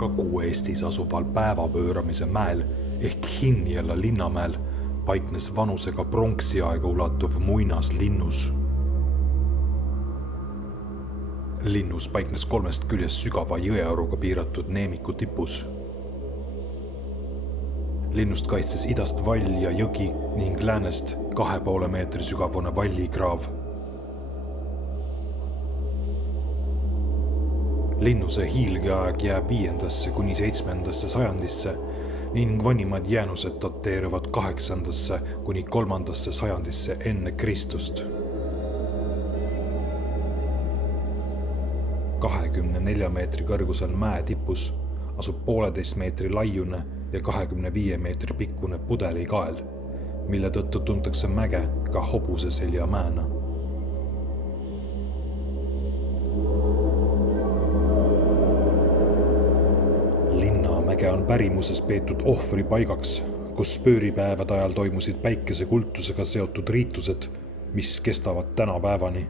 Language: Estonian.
Kagu-Eestis asuval päevapööramise mäel ehk Hinjala linnamäel paiknes vanusega pronksiaega ulatuv muinaslinnus. Linnus paiknes 3 küljest sügava jõearuga piiratud neemiku tipus. Linnust kaitses idast vall ja jõgi ning läänest 2,5 meetri sügavune vallikraav. Linnuse hiilgeaeg jääb 5. kuni 7. sajandisse ning vanimad jäänused dateeruvad 8. kuni 3. sajandisse enne Kristust. 24 meetri kõrgusel mäe tipus asub 1,5 meetri laiune ja 25 meetri pikkune pudelikael, mille tõttu tuntakse mäge ka Hobuseselja mäena. Linnamäge on pärimuses peetud ohvripaigaks, kus pööripäevade ajal toimusid päikesekultusega seotud riitused, mis kestavad tänapäevani.